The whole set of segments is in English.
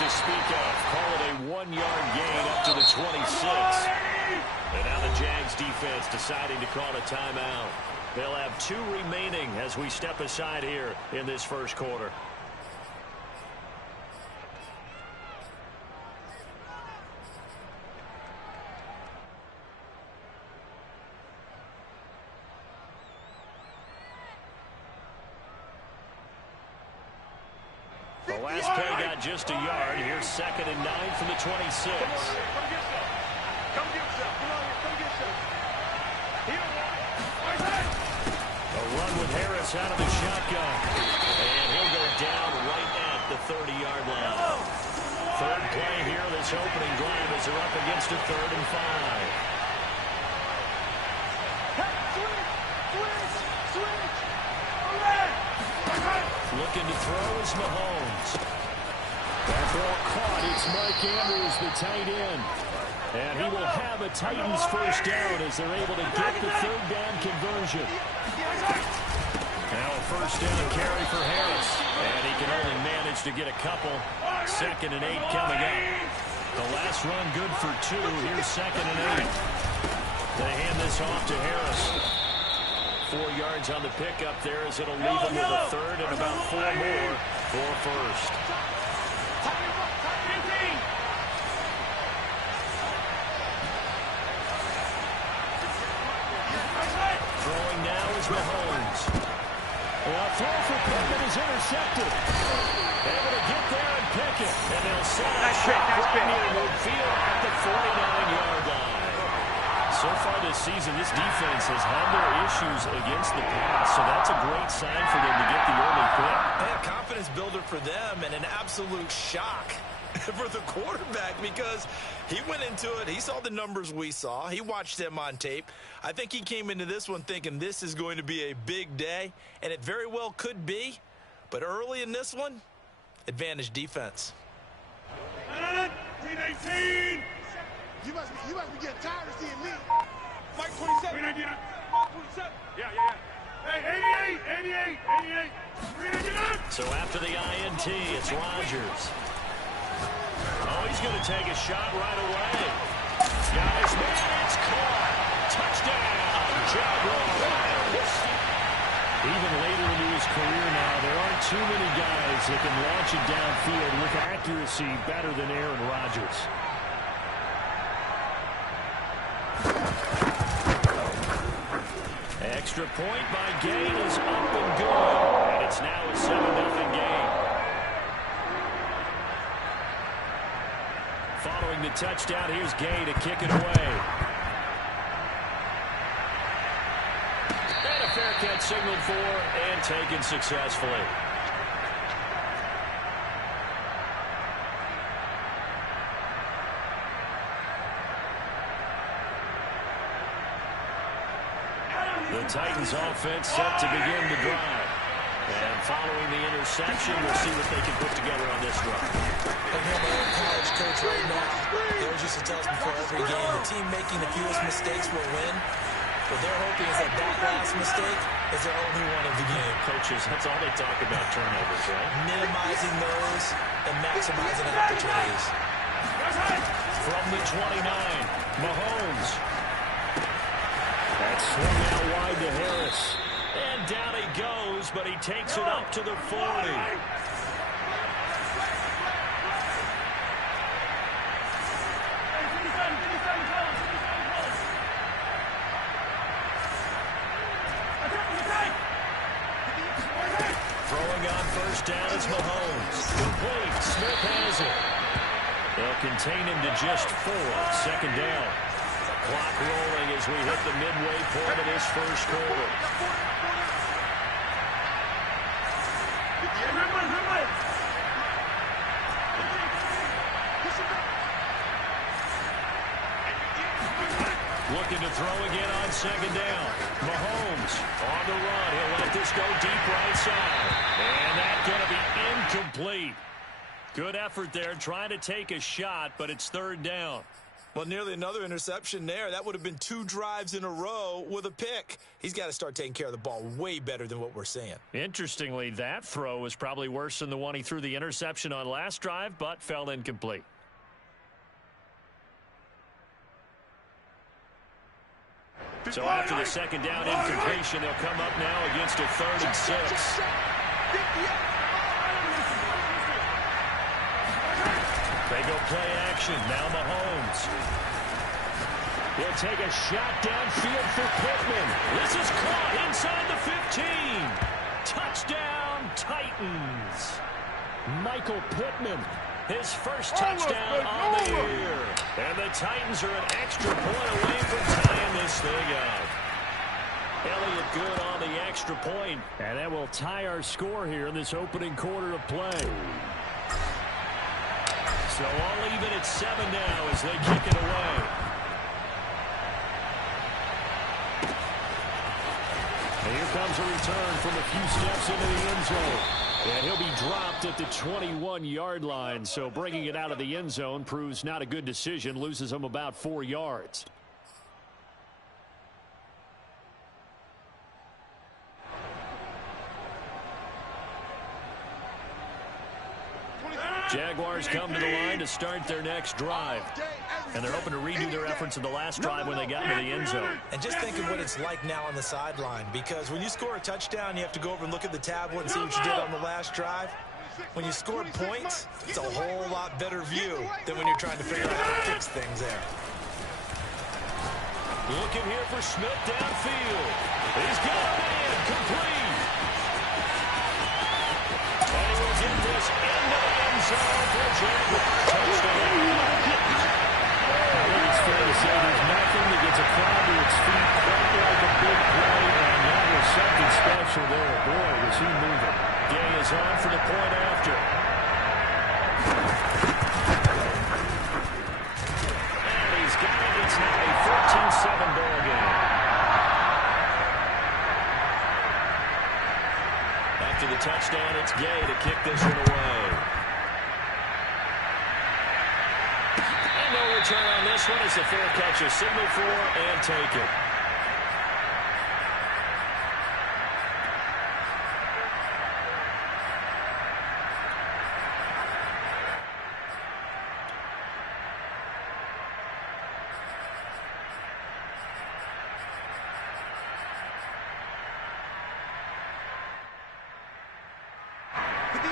to speak of. Call it a 1-yard gain up to the 26. And now the Jags defense deciding to call a timeout. They'll have 2 remaining as we step aside here in this first quarter. The last play got just a yard. Here's 2nd and 9 from the 26. Come get yourself. A run with Harris out of the shotgun. And he'll go down right at the 30-yard line. Third play here, this opening drive as they're up against a 3rd and 5. Looking to throw is Mahomes. That ball caught. It's Mike Andrews, the tight end. And he will have a Titans first down as they're able to get the 3rd down conversion. Now a first down carry for Harris. And he can only manage to get a couple. 2nd and 8 coming up. The last run good for 2. Here's 2nd and 8. They hand this off to Harris. 4 yards on the pickup there as it'll leave him with a 3rd and about 4 more for first. Throwing now is Mahomes. A throw for Pickett is intercepted. Able to get there and pick it. And they'll set up shot right near midfield at the 49-yard line. So far this season, this defense has had their issues against the pass, so that's a great sign for them to get the early pick. A confidence builder for them and an absolute shock for the quarterback because he went into it. He saw the numbers we saw. He watched them on tape. I think he came into this one thinking this is going to be a big day, and it very well could be. But early in this one, advantage defense. 18! You must be getting tired of seeing me. Mike 27. 27. Yeah. Hey, 88. So after the INT, it's Rodgers. Oh, he's going to take a shot right away. Got his man. It's caught. Touchdown. Jaguars. Even later into his career now, there aren't too many guys that can launch it downfield with accuracy better than Aaron Rodgers. Extra point by Gay is up and good. And it's now a 7-0 game. Following the touchdown, here's Gay to kick it away. And a fair catch signaled for and taken successfully. The Titans offense set to begin the drive. And following the interception, we'll see what they can put together on this drive. I'm a college coach right now. They always used to tell us before every game, the team making the fewest mistakes will win. What they're hoping is that last mistake is their only one of the game. Coaches, that's all they talk about, turnovers, right? Minimizing those and maximizing opportunities. From the 29, Mahomes. That's swung out wide to Harris. And down he goes, but he takes it up to the 40. Throwing on first down is Mahomes. Complete. Smith has it. They'll contain him to just 4. 2nd down. Clock rolling as we hit the midway point of this first quarter. Looking to throw again on 2nd down. Mahomes on the run. He'll let this go deep right side. And that's going to be incomplete. Good effort there trying to take a shot, but it's 3rd down. Well, nearly another interception there. That would have been 2 drives in a row with a pick. He's got to start taking care of the ball way better than what we're seeing. Interestingly, that throw was probably worse than the one he threw the interception on last drive, but fell incomplete. So after the second down incompletion, they'll come up now against a 3rd and 6. They go play action. Now Mahomes. He'll take a shot downfield for Pittman. This is caught inside the 15. Touchdown, Titans. Michael Pittman, his first touchdown on the year. And the Titans are an extra point away from tying this thing up. Elliott good on the extra point. And that will tie our score here in this opening quarter of play. So all even at 7 now as they kick it away. And here comes a return from a few steps into the end zone. And he'll be dropped at the 21-yard line. So bringing it out of the end zone proves not a good decision. Loses him about 4 yards. Jaguars come to the line to start their next drive. And they're hoping to redo their efforts in the last drive when they got into the end zone. And just think of what it's like now on the sideline, because when you score a touchdown, you have to go over and look at the tablet and see what you did on the last drive. When you score points, it's a whole lot better view than when you're trying to figure out how to fix things there. Looking here for Smith downfield. He's got a man complete. And he will get this into the end zone for a Jaguar touchdown. I think it's fair to say there's nothing that gets a crowd to its feet quite like a big play, and that was something special there. Boy, was he moving. Gay is on for the point after. And he's got it. It's now a 14-7 ball game. After the touchdown, it's Gay to kick this one away. And no return on this one. It's a fair catch, a signal for, and take it.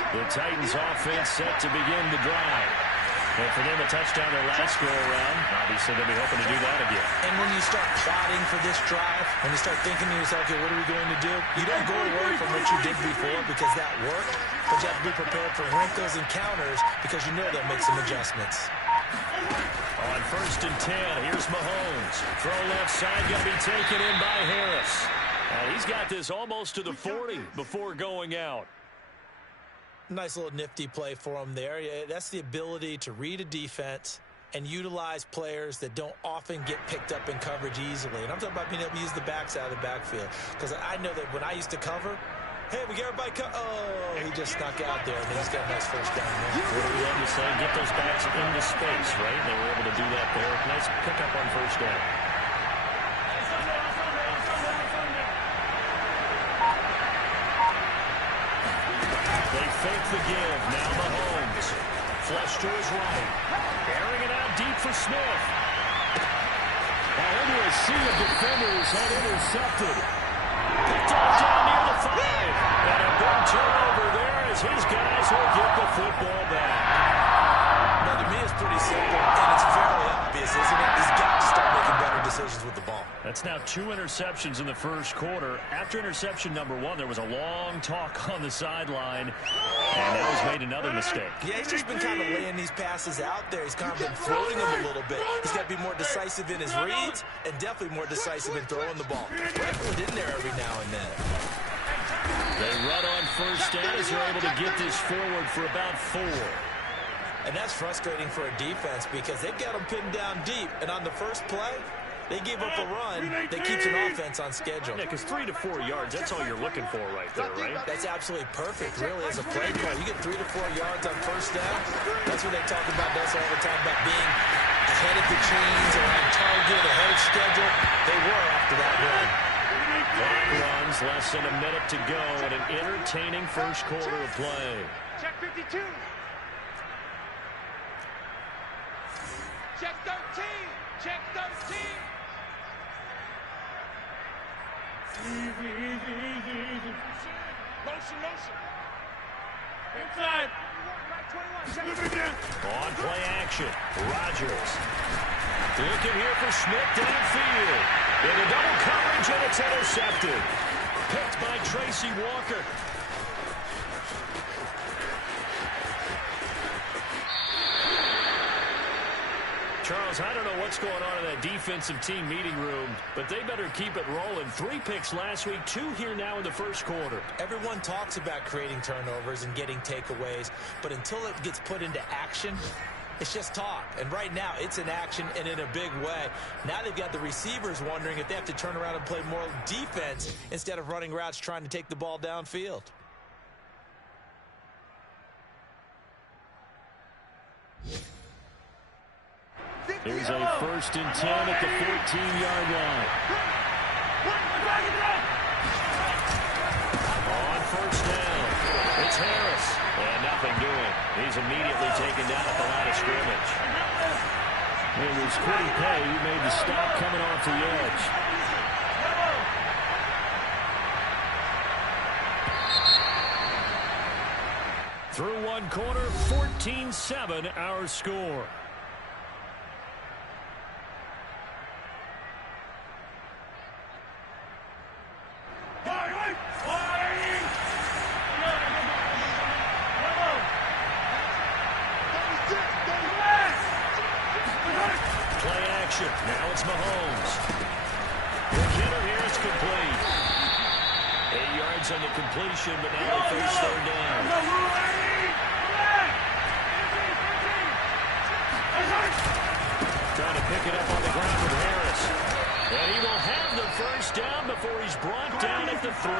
The Titans offense set to begin the drive. And for them, a touchdown their last go-around. Obviously, they'll be hoping to do that again. And when you start plotting for this drive, when you start thinking to yourself, okay, what are we going to do? You don't go away from what you did before because that worked, but you have to be prepared for wrinkles and counters because you know they'll make some adjustments. On 1st and 10, here's Mahomes. Throw left side, going to be taken in by Harris. He's got this almost to the 40 before going out. Nice little nifty play for him there. Yeah, that's the ability to read a defense and utilize players that don't often get picked up in coverage easily. And I'm talking about being able to use the backside of the backfield. Because I know that when I used to cover, hey, we got everybody oh, he just snuck out there, and he's got a nice first down there. What do we have to say? Get those backs into space, right? They were able to do that there. Nice pickup on first down. Fake the give. Now Mahomes. Flush to his right. Airing it out deep for Smith. Into a sea of defenders and intercepted. Picked off down near the 5. And a big turnover there as his guys will get the football back. Now, to me, it's pretty simple, and it's fairly obvious, isn't it? He's got to start making better decisions with the ball. That's now 2 interceptions in the first quarter. After interception number 1, there was a long talk on the sideline, and now he's made another mistake. Yeah, he's just been kind of laying these passes out there. He's kind of been floating them a little bit. He's got to be more decisive in his reads and definitely more decisive in throwing the ball. Rifle it in there every now and then. They run on first down as they're able to get this forward for about 4. And that's frustrating for a defense because they've got them pinned down deep. And on the first play, They gave up a run that keeps an offense on schedule. Yeah, because 3 to 4 yards, that's all you're looking for right there, right? That's absolutely perfect, really, as a play call. You get 3 to 4 yards on first down. That's what they talk about us all the time, about being ahead of the chains or on target, ahead of schedule. They were after that run. Clock runs, less than a minute to go in an entertaining first quarter of play. Check 52. Check 13. Check 13. Easy. Motion. Inside. On play action, Rodgers. Looking here for Smith downfield. In a double coverage, and it's intercepted. Picked by Tracy Walker. Charles, I don't know what's going on in that defensive team meeting room, but they better keep it rolling. 3 picks last week, 2 here now in the first quarter. Everyone talks about creating turnovers and getting takeaways, but until it gets put into action, it's just talk. And right now, it's in action and in a big way. Now they've got the receivers wondering if they have to turn around and play more defense instead of running routes trying to take the ball downfield. Here's a 1st and 10 at the 14-yard line. On first down, it's Harris. And nothing doing. He's immediately taken down at the line of scrimmage. It was Quiddy Pay who made the stop coming off the edge. Through one quarter, 14-7 our score. Now it's Mahomes. The hitter here is complete. 8 yards on the completion, but now they face third down. Trying to pick it up on the ground with Harris. And he will have the first down before he's brought down at the 3.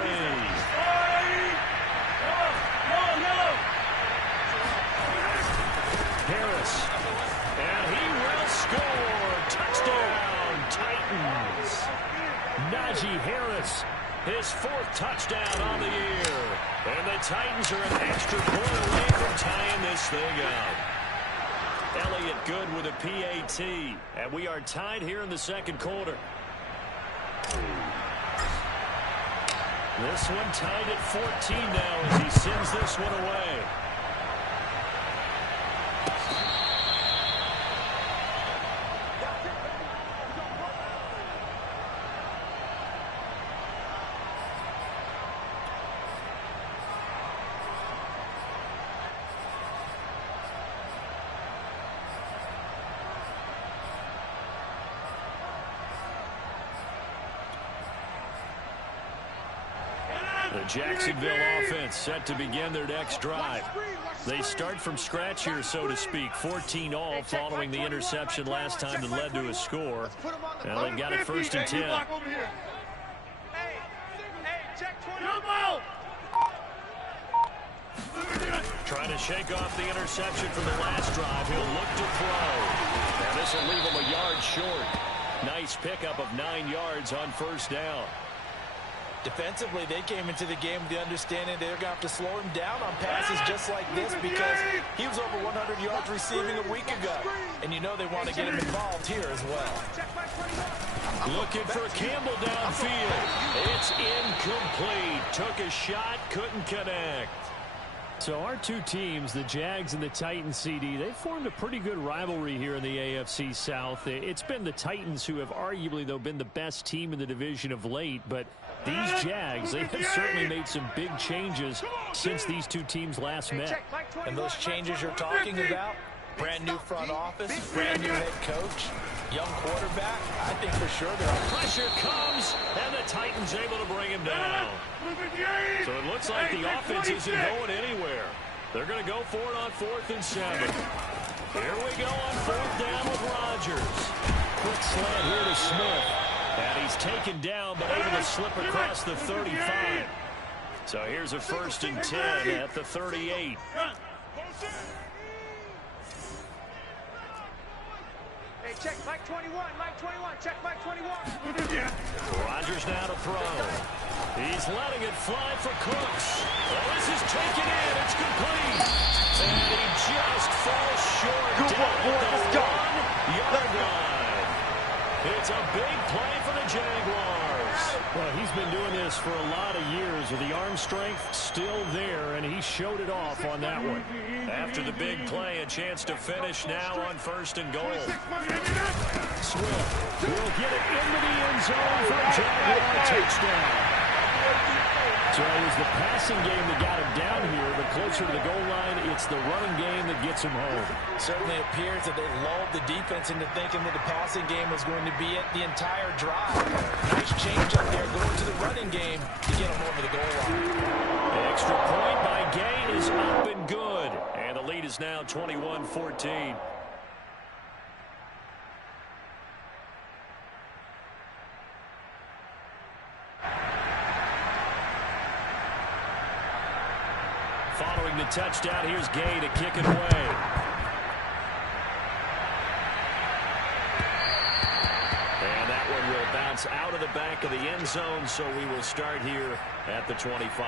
Harris. And he will score. Touchdown, Titans. Najee Harris, his 4th touchdown on the year. And the Titans are an extra point away from tying this thing up. Elliott Good with a PAT. And we are tied here in the second quarter. This one tied at 14 now as he sends this one away. The Jacksonville offense set to begin their next drive. They start from scratch here, so to speak. 14 all following the interception last time that led to a score. Now they've got it 1st and 10. Trying to shake off the interception from the last drive. He'll look to throw. And this will leave him a yard short. Nice pickup of 9 yards on first down. Defensively, they came into the game with the understanding they're going to have to slow him down on passes just like this because he was over 100 yards receiving a week ago. And you know they want to get him involved here as well. Looking for Campbell downfield. It's incomplete. Took a shot, couldn't connect. So our two teams, the Jags and the Titans, CD, they formed a pretty good rivalry here in the AFC South. It's been the Titans who have arguably, though, been the best team in the division of late. But these Jags, they have certainly made some big changes since these two teams last met. And those changes you're talking about, brand new front office, brand new head coach, young quarterback, I think for sure pressure comes, and the Titans able to bring him down. So it looks like the offense isn't going anywhere. They're going to go for it on 4th and 7. Here we go on 4th down with Rodgers. Quick slant here to Smith. And he's taken down, but able to slip across the 35. So here's a 1st and 10 at the 38. Hey, check Mike 21, Mike 21, check Mike 21. Rodgers now to throw. He's letting it fly for Cooks. Well, this is taken in. It's complete. And he just falls short down at the 1-yard line. It's a big play for the Jaguars. Well, he's been doing this for a lot of years with the arm strength still there, and he showed it off on that one. After the big play, a chance to finish now on 1st and goal. Swift will get it into the end zone for a Jaguar touchdown. So it was the passing game that got him down here, but closer to the goal line, it's the running game that gets him home. Certainly appears that they lulled the defense into thinking that the passing game was going to be it the entire drive. Nice change up there going to the running game to get him over the goal line. The extra point by Gay is up and good. And the lead is now 21-14. Following the touchdown, here's Gay to kick it away. And that one will bounce out of the back of the end zone, so we will start here at the 25.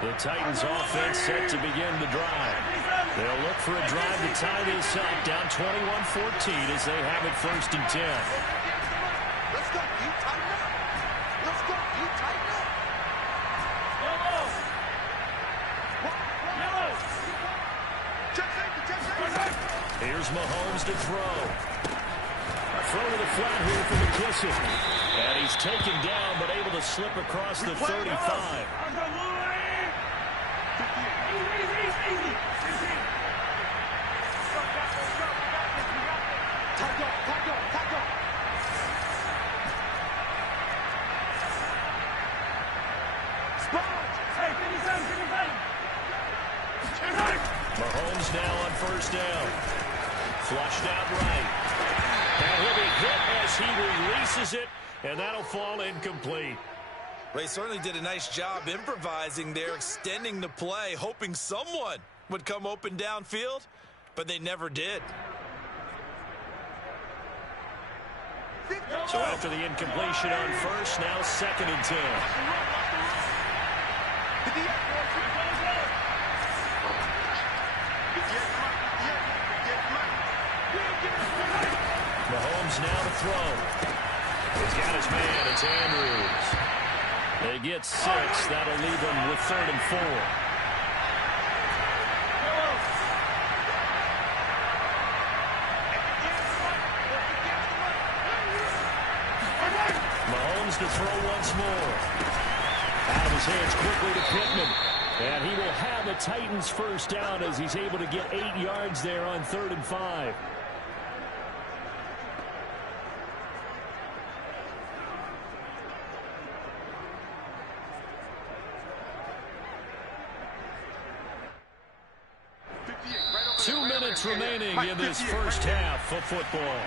The Titans offense set to begin the drive. They'll look for a drive to tie this up, down 21-14 as they have it 1st and 10. Let's go, you tighten up. Let's go, you tighten up. Yellow. Check safety. Here's Mahomes to throw. A throw to the flat here for McKissick. And he's taken down, but able to slip across the 35. Mahomes now on 1st down. Flushed out right. And he'll be hit as he releases it, and that'll fall incomplete. They certainly did a nice job improvising there, extending the play, hoping someone would come open downfield, but they never did. So after the incompletion on 1st, now 2nd and 10. Mahomes now to throw. He's got his man. It's Andrews. They get 6. That'll leave them with 3rd and 4. Mahomes to throw once more. Out of his hands quickly to Pittman. And he will have the Titans 1st down as he's able to get 8 yards there on 3rd and 5. Remaining in this 1st half of football.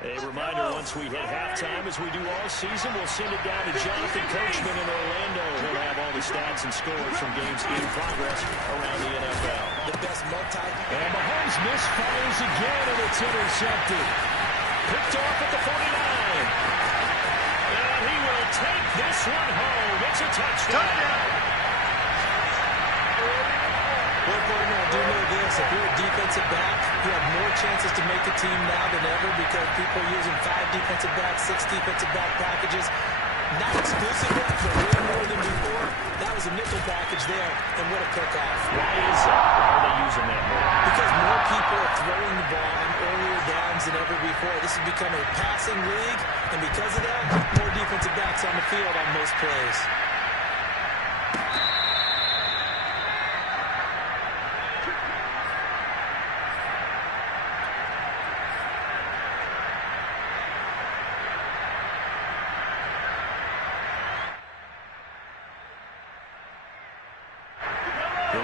A reminder, once we hit halftime, as we do all season, we'll send it down to Jonathan Coachman in Orlando. He'll have all the stats and scores from games in progress around the NFL. The best And Mahomes misfires again, and it's intercepted. Picked off at the 49. And he will take this one home. It's a touchdown. Well, Gordon, I do know this. If you're a defensive back, you have more chances to make a team now than ever because people are using 5 defensive backs, 6 defensive back packages. Not exclusively, but way more than before. That was a nickel package there, and what a cook-off. Why is that? Why are they using that more? Because more people are throwing the ball on earlier downs than ever before. This has become a passing league, and because of that, more defensive backs on the field on most plays.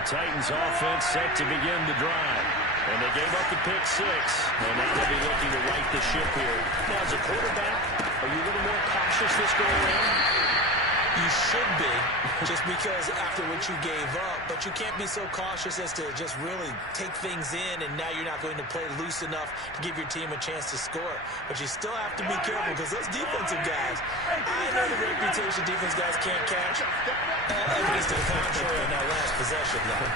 Titans offense set to begin the drive. And they gave up the pick 6. And now they'll be looking to right the ship here. Now, as a quarterback, are you a little more cautious this go around? You should be, just because after what you gave up. But you can't be so cautious as to just really take things in, and now you're not going to play loose enough to give your team a chance to score. But you still have to be careful, because those defensive guys, I know the reputation defense guys can't catch. Evidence to the contrary in that last possession, though.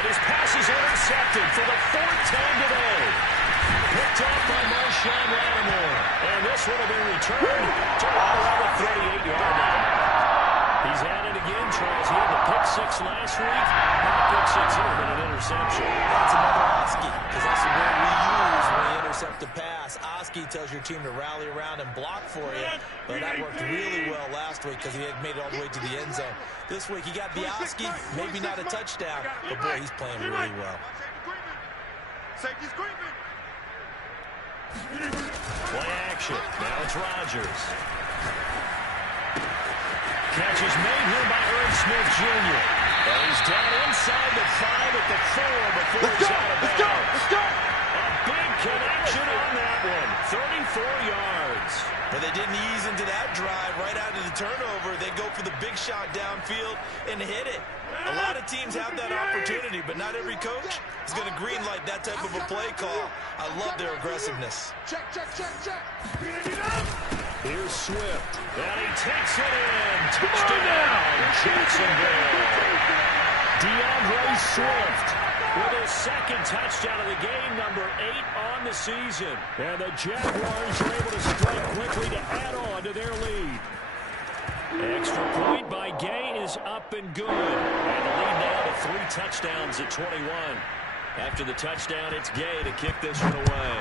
And his pass is intercepted for the 4th time today. Picked off by Marshawn Lattimore. And this one will be returned to around the 38-yard line. He's at it again, Charles. He had the pick 6 last week. Not a pick 6 here, but an interception. That's another Oski, because that's the word we use when we intercept a pass. Oski tells your team to rally around and block for you. But that worked really well last week because he had made it all the way to the end zone. This week he got the Oski, maybe not a touchdown, but boy, he's playing really well. Safety's creeping. Play action. Now it's Rodgers. Catch is made here by Irv Smith Jr. And he's down inside the 5 at the 4 before he's out of bounds. Let's go. A big connection on that one. 34 yards. But they didn't ease into that drive right out of the turnover. They go for the big shot downfield and hit it. A lot of teams have that opportunity, but not every coach is going to greenlight that type of a play call. I love their aggressiveness. Check. Here's Swift. And he takes it in. Touchdown, Jacksonville. DeAndre Swift with his 2nd touchdown of the game, number 8 on the season. And the Jaguars are able to strike quickly to add on to their lead. Extra point by Gay is up and good. And the lead now to 3 touchdowns at 21. After the touchdown, it's Gay to kick this one away.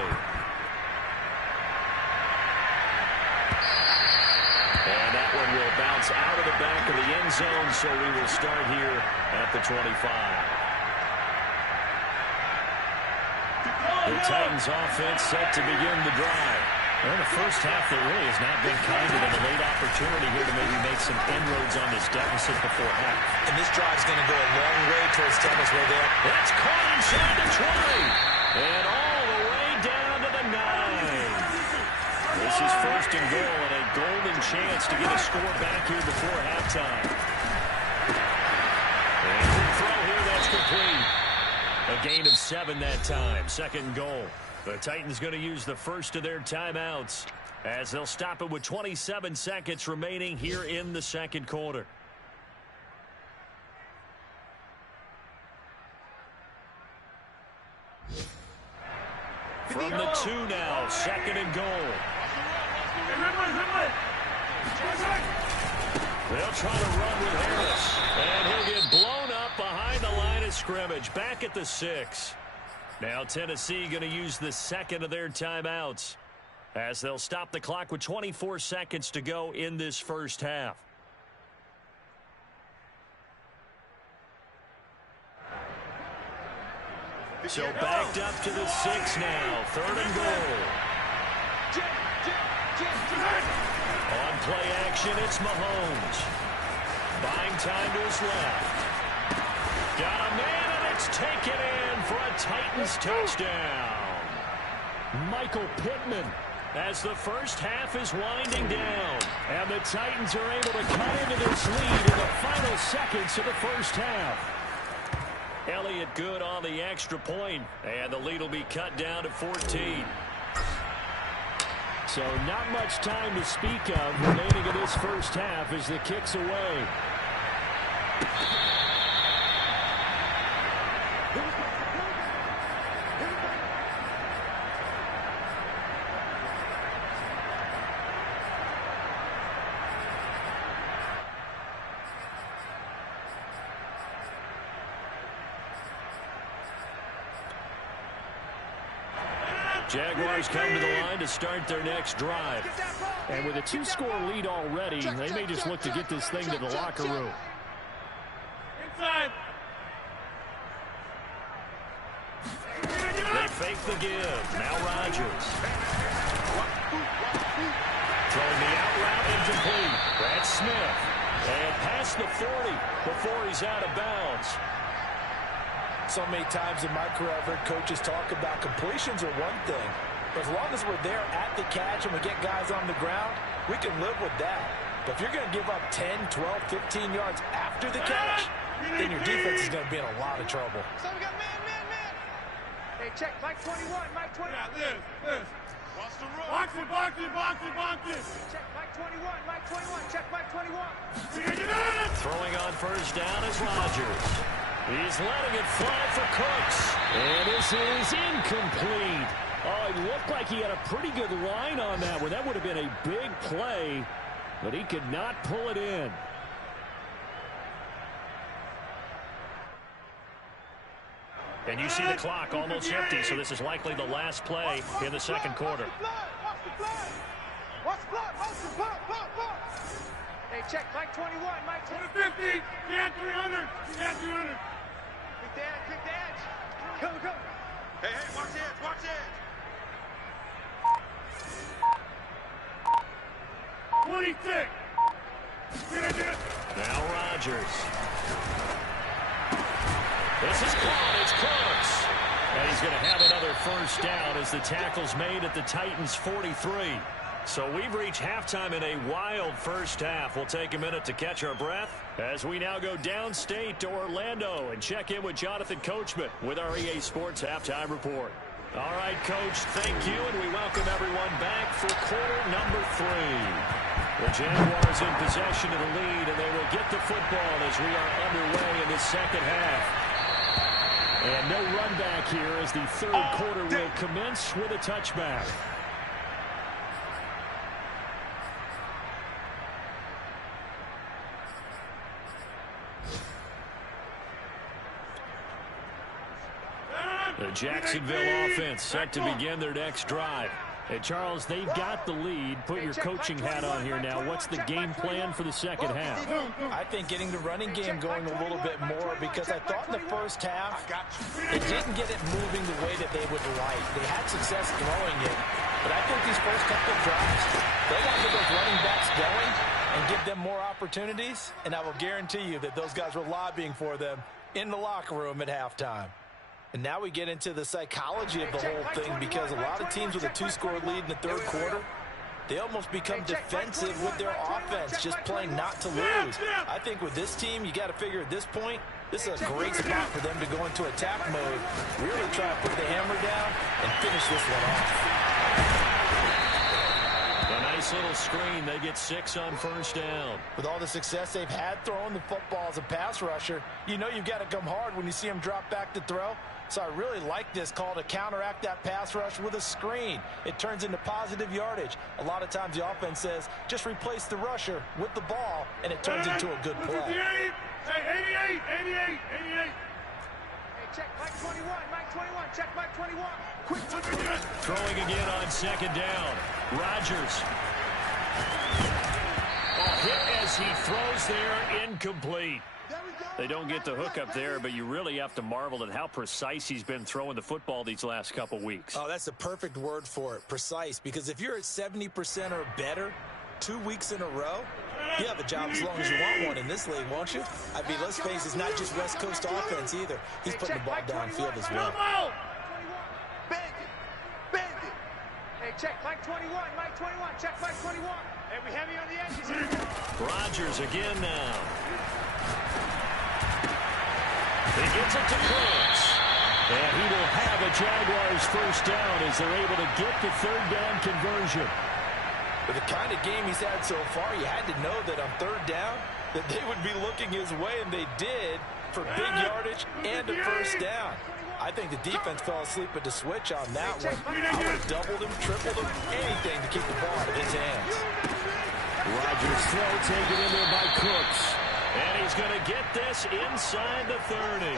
And that one will bounce out of the back of the end zone, so we will start here at the 25. The Titans offense set to begin the drive. Well, the first half that really has not been kind of them. A late opportunity here to maybe make some inroads on this deficit before half. And this drive's going to go a long way towards telling us where they are. That's caught inside the 20. And all the way down to the 9. This is 1st and goal and a golden chance to get a score back here before halftime. And the throw here, that's complete. A gain of 7 that time. 2nd goal. The Titans going to use the first of their timeouts as they'll stop it with 27 seconds remaining here in the 2nd quarter. From the 2 now, 2nd and goal. They'll try to run with Harris, and he'll get blown up behind the line of scrimmage. Back at the 6. Now Tennessee going to use the 2nd of their timeouts as they'll stop the clock with 24 seconds to go in this first half. So backed up to the 6 now. 3rd and goal. On play action, it's Mahomes. Buying time to his left. Got a man, and it's taken in for a Titans touchdown. Michael Pittman, as the first half is winding down. And the Titans are able to cut into this lead in the final seconds of the first half. Elliott good on the extra point, and the lead will be cut down to 14. So not much time to speak of remaining in this first half as the kick's away. Jaguars come to the line to start their next drive. And with a 2-score lead already, they may just look to get this thing to the locker room. Inside. They fake the give. Now Rodgers. Throwing the out route incomplete. Brad Smith. And past the 40 before he's out of bounds. So many times in my career, I've heard coaches talk about completions are one thing. But as long as we're there at the catch and we get guys on the ground, we can live with that. But if you're going to give up 10, 12, 15 yards after the catch, then your defense is going to be in a lot of trouble. So we got man. Hey, check, Mike 21, Mike 21. Yeah, this. Watch the road. Box it. Check, Mike 21, Mike 21. Check, Mike 21. Throwing on first down is Rodgers. He's letting it fly for Cooks. And this is incomplete. Oh, it looked like he had a pretty good line on that one. That would have been a big play, but he could not pull it in. And you see the clock almost empty, so this is likely the last play in the second quarter. Watch the blood. Hey, check, Mike 21, Mike 20. 50, yeah, 300. Quick the edge. Go. Hey, watch the edge. 26. Now Rodgers. This is caught. It's Cooks. And he's going to have another first down as the tackle's made at the Titans' 43. So we've reached halftime in a wild first half. We'll take a minute to catch our breath as we now go downstate to Orlando and check in with Jonathan Coachman with our EA Sports Halftime Report. All right, Coach, thank you, and we welcome everyone back for quarter number 3. The Jaguars in possession of the lead, and they will get the football as we are underway in the second half. And no run back here as the third quarter will commence with a touchback. The Jacksonville offense set to begin their next drive. Hey, Charles, they've got the lead. Put your coaching hat on here now. What's the game plan for the second half? I think getting the running game going a little bit more, because I thought in the first half they didn't get it moving the way that they would like. They had success throwing it, but I think these first couple of drives, they got to get those running backs going and give them more opportunities, and I will guarantee you that those guys were lobbying for them in the locker room at halftime. And now we get into the psychology of the whole thing, because a lot of teams with a 2-score lead in the third quarter, they almost become defensive with their offense, just playing not to lose. I think with this team, you got to figure at this point, this is a great spot for them to go into attack mode, really try to put the hammer down and finish this one off. A nice little screen. They get 6 on first down. With all the success they've had throwing the football as a pass rusher, you know you've got to come hard when you see them drop back to throw. So I really like this call to counteract that pass rush with a screen. It turns into positive yardage. A lot of times the offense says, just replace the rusher with the ball, and it turns into a good play. 88. Hey, check, Mike 21, check, Mike 21. Quick. Throwing again on second down. Rodgers. Hit as he throws there, incomplete. They don't get the hook up there, but you really have to marvel at how precise he's been throwing the football these last couple weeks. Oh, that's the perfect word for it, precise, because if you're at 70% or better 2 weeks in a row, you have a job as long as you want one in this league, won't you? I mean, let's face it, it's not just West Coast offense either. He's putting the ball downfield as well. Bend it. Hey, check, Mike 21, check, Mike 21. Hey, we heavy on the edges here. Rodgers again now. He gets it to Cooks. And he will have a Jaguars first down as they're able to get the third down conversion. With the kind of game he's had so far, you had to know that on third down that they would be looking his way, and they did, for big yardage and a first down. I think the defense fell asleep at the switch on that one. I would have doubled him, tripled him, anything to keep the ball out of his hands. Rodgers throw taken in there by Cooks. And he's going to get this inside the 30.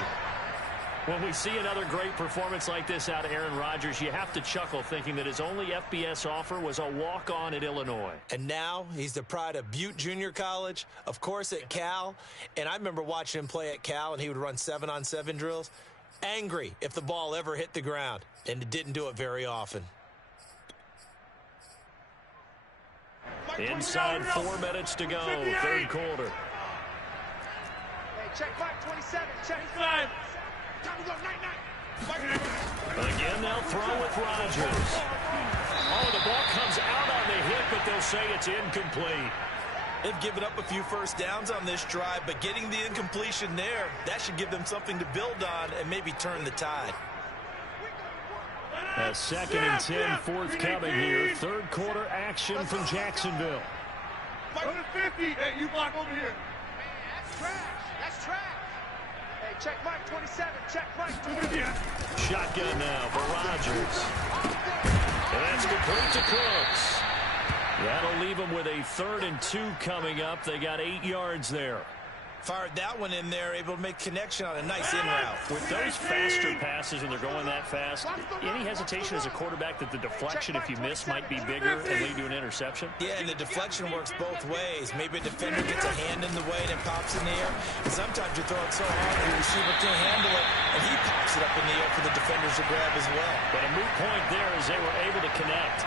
When we see another great performance like this out of Aaron Rodgers, you have to chuckle thinking that his only FBS offer was a walk-on at Illinois. And now he's the pride of Butte Junior College, of course at Cal. And I remember watching him play at Cal, and he would run 7-on-7 drills. Angry if the ball ever hit the ground, and it didn't do it very often. Inside 4 minutes to go, third quarter. check Mike 27. Check. Time to go. Night. Again, they'll throw with Rodgers. Oh, the ball comes out on the hit, but they'll say it's incomplete. They've given up a few first downs on this drive, but getting the incompletion there, that should give them something to build on and maybe turn the tide. A 2nd and 10 forthcoming here. Third quarter action from Jacksonville. 50. Hey, you block over here. Man, that's trash. Hey, check Mike 27. Check Mike 27. Shotgun now for Rodgers. And that's complete to Cooks. That'll leave them with a 3rd and 2 coming up. They got 8 yards there. Fired that one in there, able to make connection on a nice in route. With those faster passes and they're going that fast, any hesitation as a quarterback that the deflection, if you miss, might be bigger and lead to an interception? Yeah, and the deflection works both ways. Maybe a defender gets a hand in the way and it pops in the air. And sometimes you throw it so hard the receiver can't handle it, and he pops it up in the air for the defenders to grab as well. But a moot point there as they were able to connect.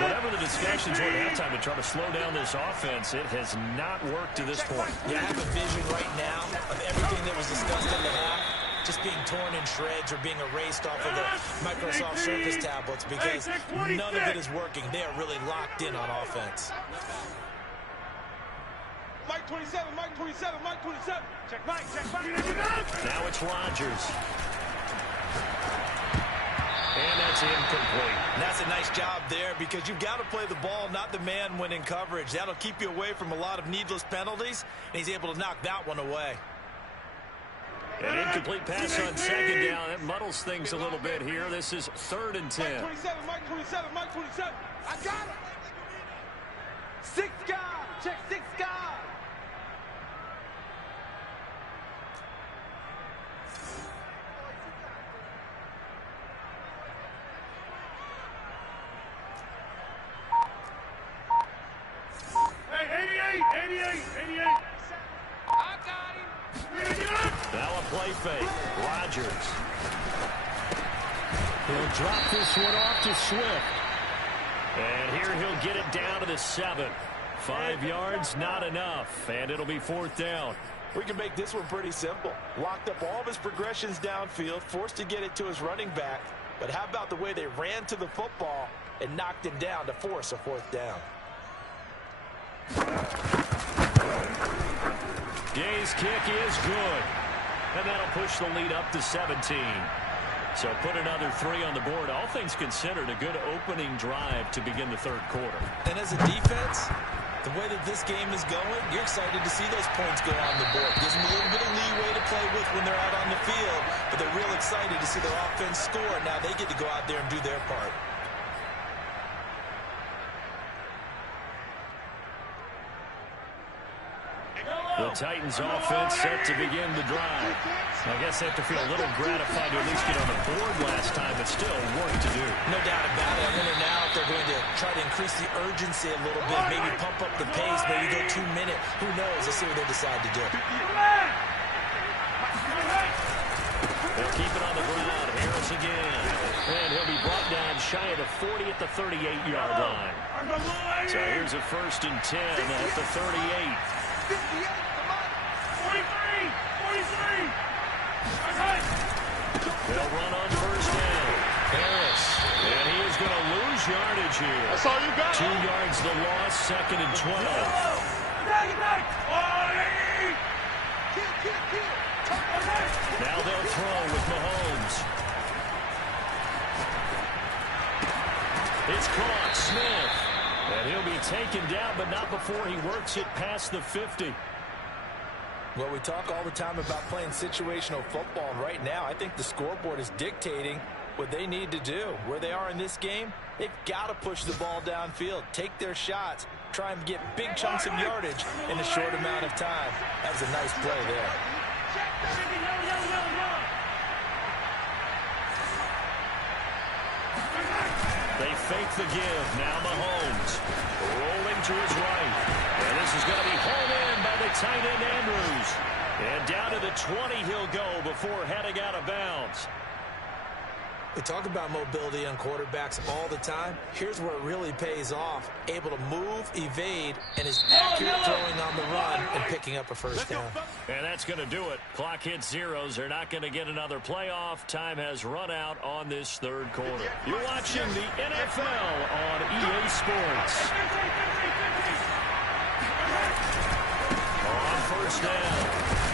Whatever the discussions were at halftime to try to slow down this offense, it has not worked to this point. Yeah, I have a vision right now of everything that was discussed in the half just being torn in shreds or being erased off of the Microsoft Surface tablets because none of it is working. They are really locked in on offense. Mike 27, Mike 27, Mike 27. Check Mike. Now it's Rodgers. And that's incomplete. And that's a nice job there because you've got to play the ball, not the man when in coverage. That'll keep you away from a lot of needless penalties, and he's able to knock that one away. An incomplete pass on 2nd down. That muddles things a little bit here. This is 3rd and 10. Mike 27. I got him. 6 guys. Check 6 guys. I got him. Now a play fake. Rodgers. He'll drop this one off to Swift. And here he'll get it down to the 7. 5 yards, not enough. And it'll be 4th down. We can make this one pretty simple. Locked up all of his progressions downfield, forced to get it to his running back. But how about the way they ran to the football and knocked him down to force a 4th down? Gay's kick is good. And that'll push the lead up to 17. So put another 3 on the board. All things considered, a good opening drive to begin the 3rd quarter. And as a defense, the way that this game is going, you're excited to see those points go on the board. Gives them a little bit of leeway to play with when they're out on the field. But they're real excited to see their offense score. Now they get to go out there and do their part. The Titans offense set to begin the drive. I guess they have to feel a little gratified to at least get on the board last time, but still work to do. No doubt about it. I wonder now if they're going to try to increase the urgency a little bit, maybe pump up the pace, maybe go 2 minutes. Who knows? Let's see what they decide to do. They'll keep it on the ground. Harris again. And he'll be brought down shy of the 40 at the 38-yard line. So here's a 1st and 10 at the 38. 58, 43. They'll run on 1st down. Harris. And he is going to lose yardage here. That's all you got. 2 yards the loss, 2nd and 12. Now they'll throw with Mahomes. It's caught. Smith. And he'll be taken down, but not before he works it past the 50. Well, we talk all the time about playing situational football, and right now I think the scoreboard is dictating what they need to do. Where they are in this game, they've got to push the ball downfield, take their shots, try and get big chunks of yardage in a short amount of time. That was a nice play there. They fake the give. Now Mahomes rolling to his right. And this is going to be hauled in by the tight end Andrews. And down to the 20 he'll go before heading out of bounds. We talk about mobility on quarterbacks all the time. Here's where it really pays off. Able to move, evade, and is accurate throwing on the run and picking up a first down. And that's going to do it. Clock hits zeros. They're not going to get another playoff. Time has run out on this third quarter. You're watching the NFL on EA Sports. On first down,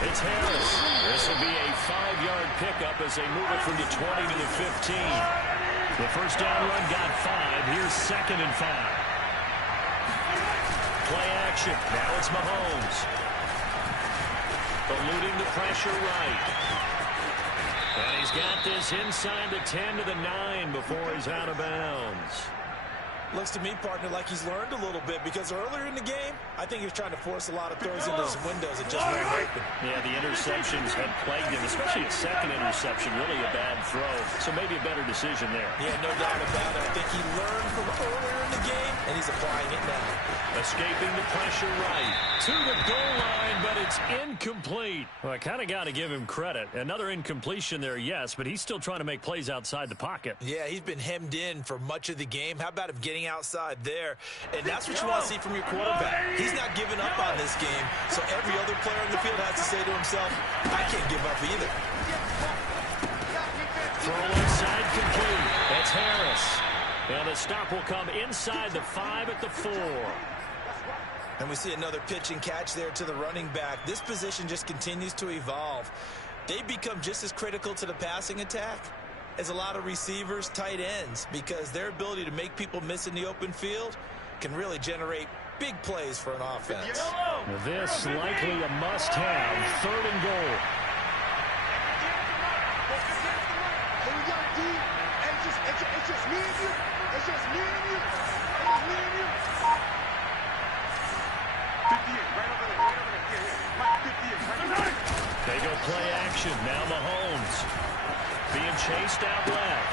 it's Harris. This will be a 5-yard pickup as they move it from the 20 to the 15. The first down run got 5. Here's 2nd and 5. Play action. Now it's Mahomes. Eluding the pressure right. And he's got this inside the 10 to the 9 before he's out of bounds. Looks to me, partner, like he's learned a little bit because earlier in the game, I think he was trying to force a lot of throws into some windows that just weren't open. Yeah, the interceptions had plagued him, especially a second interception, really a bad throw. So maybe a better decision there. Yeah, no doubt about it. I think he learned from earlier in the game, and he's applying it now. Escaping the pressure right to the goal line, but it's incomplete. Well, I kind of got to give him credit. Another incompletion there, yes, but he's still trying to make plays outside the pocket. Yeah, he's been hemmed in for much of the game. How about him getting outside there? And that's what you want to see from your quarterback. He's not giving up on this game, so every other player on the field has to say to himself, I can't give up either. Throw inside complete. That's Harris. And the stop will come inside the 5 at the 4. And we see another pitch and catch there to the running back. This position just continues to evolve. They become just as critical to the passing attack as a lot of receivers, tight ends, because their ability to make people miss in the open field can really generate big plays for an offense. This likely a must-have. 3rd and goal. It's just me and you. It's just me and you. It's just me and you. 58, right over there. Yeah. Mike, 58, right there. They go play action. Now Mahomes being chased out left.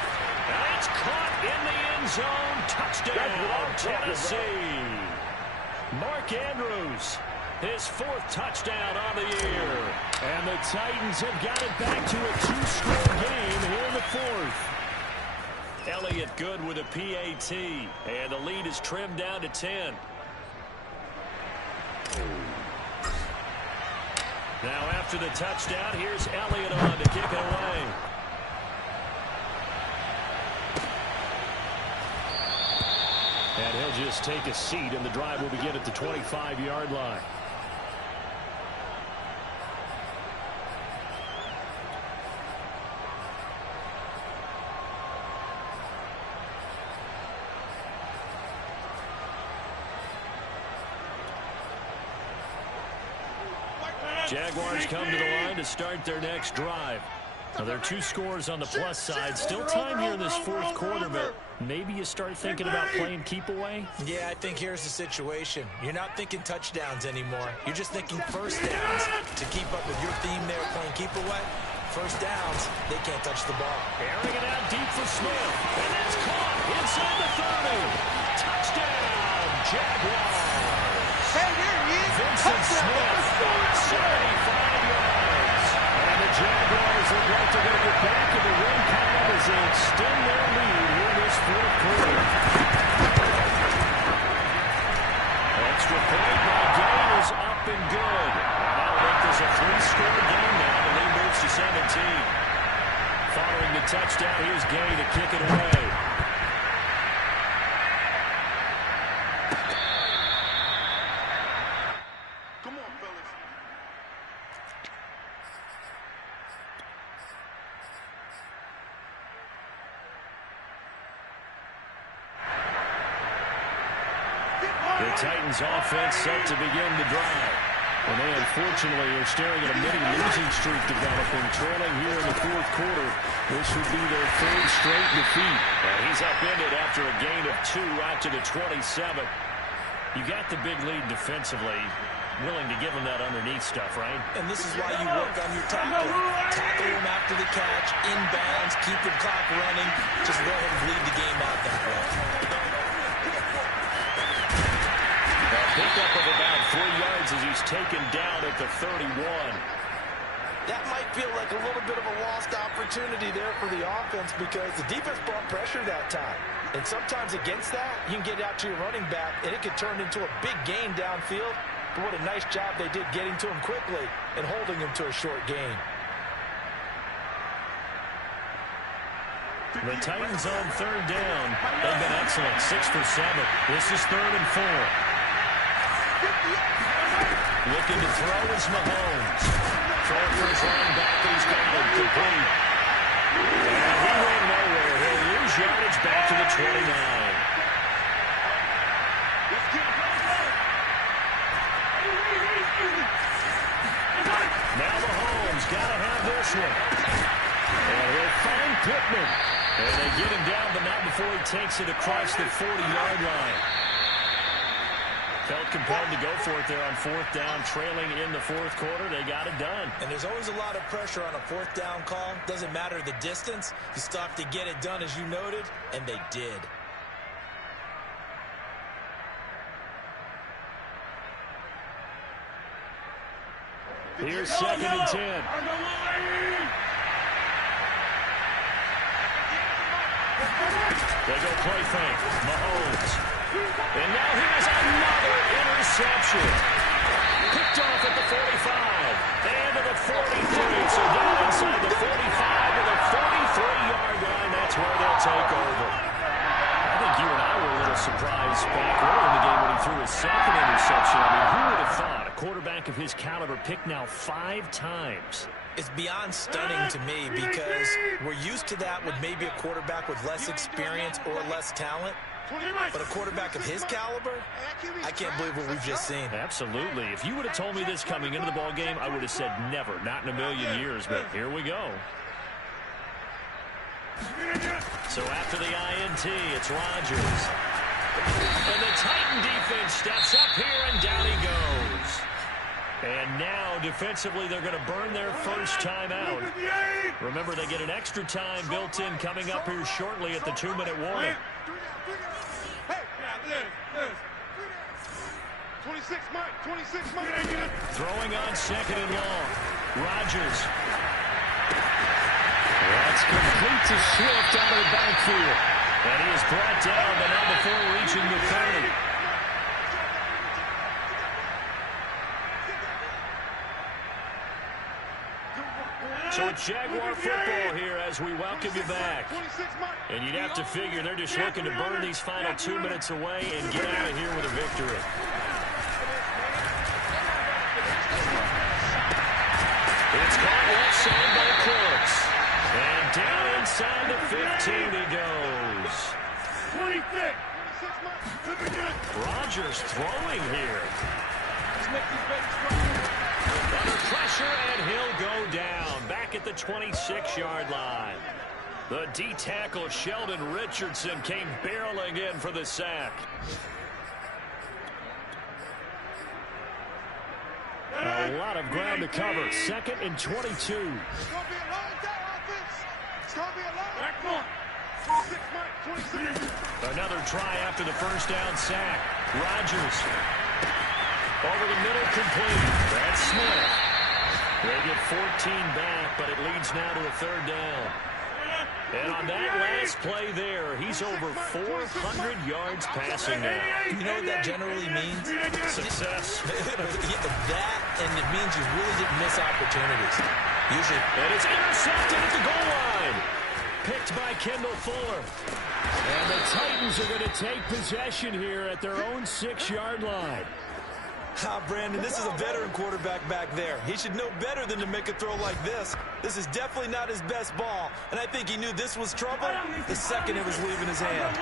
And it's caught in the end zone. Touchdown, Tennessee. Mark Andrews, his 4th touchdown on the year. And the Titans have got it back to a 2-score game here in the 4th. Elliott good with a PAT. And the lead is trimmed down to 10. Now after the touchdown, here's Elliott on to kick it away. And he'll just take a seat, and the drive will begin at the 25-yard line. Jaguars come to the line to start their next drive. Now, there are 2 scores on the plus side. Still time here in this 4th quarter, but maybe you start thinking about playing keep away? Yeah, I think here's the situation. You're not thinking touchdowns anymore. You're just thinking first downs. To keep up with your theme there, playing keep away, first downs, they can't touch the ball. Airing it out deep for Smith. And that's caught inside the 30. Touchdown, Jaguars. Hey, there he is. Vincent Smith, 75 yards. And the Jaguars look like they're going to get back in the win column as they extend their lead in this 4th quarter. Extra point by Gay is up and good. And that'll make this a 3-score game now. The lead moves to 17. Following the touchdown, here's Gay to kick it away. The Titans offense set to begin the drive. And they unfortunately are staring at a mini losing streak developing, trailing here in the 4th quarter. This would be their 3rd straight defeat. And he's upended after a gain of 2 out to the 27. You got the big lead defensively. Willing to give him that underneath stuff, right? And this is why you work on your tackle. Tackle him after the catch, inbounds, keep the clock running. Just let him bleed the game out that way. Pickup of about 3 yards as he's taken down at the 31. That might feel like a little bit of a lost opportunity. opportunity there for the offense because the defense brought pressure that time. And sometimes against that, you can get out to your running back, and it could turn into a big gain downfield. But what a nice job they did getting to him quickly and holding him to a short gain. The Titans on third down. They've been excellent, 6 for 7. This is 3rd and 4. Looking to throw is Mahomes. Throwing for his running back, and he's got him complete. And he went nowhere. He'll lose yardage back to the 29. Now Mahomes got to have this one. And he'll find Pittman. And they get him down, but not before he takes it across the 40-yard line. Felt compelled to go for it there on 4th down, trailing in the 4th quarter. They got it done. And there's always a lot of pressure on a 4th down call. Doesn't matter the distance. You still have to get it done, as you noted, and they did. Here's 2nd and 10. They go play fake. Mahomes. And now here's another interception. Picked off at the 45. And to the 43. So down inside the 45 to the 43-yard line. That's where they'll take over. I think you and I were a little surprised back early in the game when he threw his 2nd interception. I mean, who would have thought a quarterback of his caliber picked now 5 times? It's beyond stunning to me because we're used to that with maybe a quarterback with less experience or less talent. But a quarterback of his caliber, I can't believe what we've just seen. Absolutely. If you would have told me this coming into the ball game, I would have said never, not in a million years. But here we go. So after the INT, it's Rodgers. And the Titan defense steps up here, and down he goes. And now, defensively, they're going to burn their first time out. Remember, they get an extra time built in coming up here shortly at the 2-minute warning. 26, Mike. 26, Mike. Throwing on 2nd and long. Rodgers. That's complete to Swift out of the backfield. And he is brought down, but not before reaching the 30. So it's Jaguar football here as we welcome you back. And you'd have to figure they're just looking to burn these final 2 minutes away and get out of here with a victory. It's caught left side by Cooks. And down inside the 15 he goes. 26. Rodgers throwing here. Under pressure, and he'll go down. Back at the 26-yard line. The D-tackle, Sheldon Richardson, came barreling in for the sack. A lot of ground to cover. 2nd and 22. It's going to be a long day, offense. It's going to be a long day. Back one. 26, Mike. 26. Another try after the first down sack. Rodgers. Over the middle, complete. That's Smith. They get 14 back, but it leads now to a 3rd down. And on that last play there, he's over 400 yards passing now. You know what that generally means? Success. That, and it means you really didn't miss opportunities. Usually. And it's intercepted at the goal line. Picked by Kendall Fuller. And the Titans are going to take possession here at their own 6-yard line. Brandon, this is a veteran quarterback back there. He should know better than to make a throw like this. This is definitely not his best ball, and I think he knew this was trouble the second it was leaving his hand.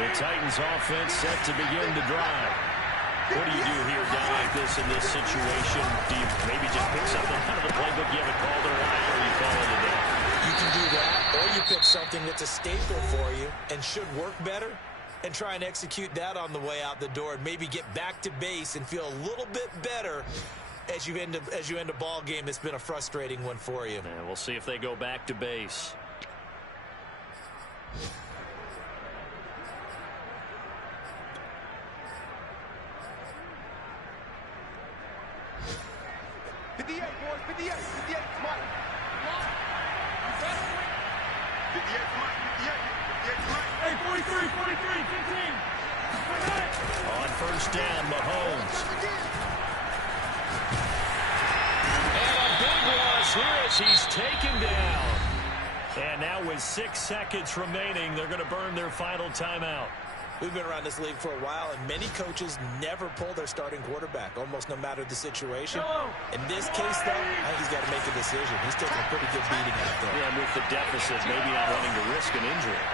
The Titans offense set to begin the drive. What do you do here down like this in this situation? Do you maybe just pick something out of the playbook you haven't called in a while, or you call it a day? You can do that, or you pick something that's a staple for you and should work better, and try and execute that on the way out the door and maybe get back to base and feel a little bit better as you end a ball game that's been a frustrating one for you. And we'll see if they go back to base. Boys, 58, 58, come on. Hey, 43, 15. On first down, Mahomes. And a big loss here as he's taken down. And now with 6 seconds remaining, they're going to burn their final timeout. We've been around this league for a while, and many coaches never pull their starting quarterback, almost no matter the situation. In this case, though, I think he's got to make a decision. He's taking a pretty good beating out there. Yeah, and with the deficit, maybe not wanting to risk an injury.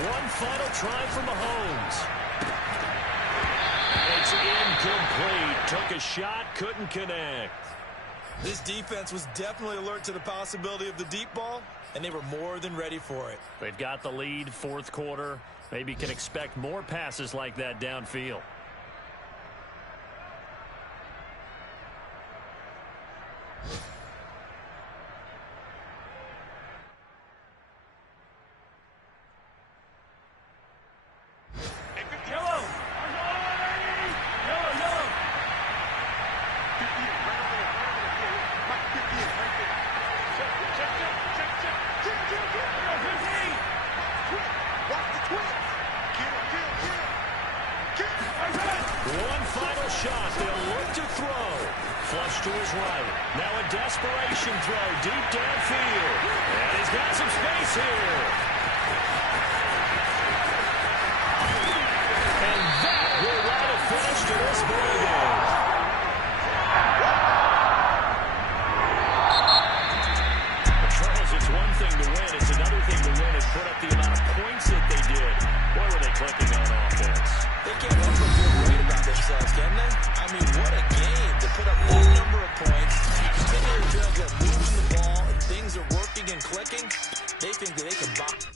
One final try for Mahomes. It's incomplete. Took a shot, couldn't connect. This defense was definitely alert to the possibility of the deep ball, and they were more than ready for it. They've got the lead, fourth quarter. Maybe can expect more passes like that downfield. One final shot. They'll look to throw. Flush to his right. Now a desperation throw deep downfield. And he's got some space here. And that will write a finish to this ball game. Charles, it's one thing to win. It's another thing to win is put up the amount of points that they did. Boy, were they clicking on offense. They can't help but feel great about themselves, can they? I mean, what a game to put up that number of points. Then they're moving the ball and things are working and clicking. They think that they can box.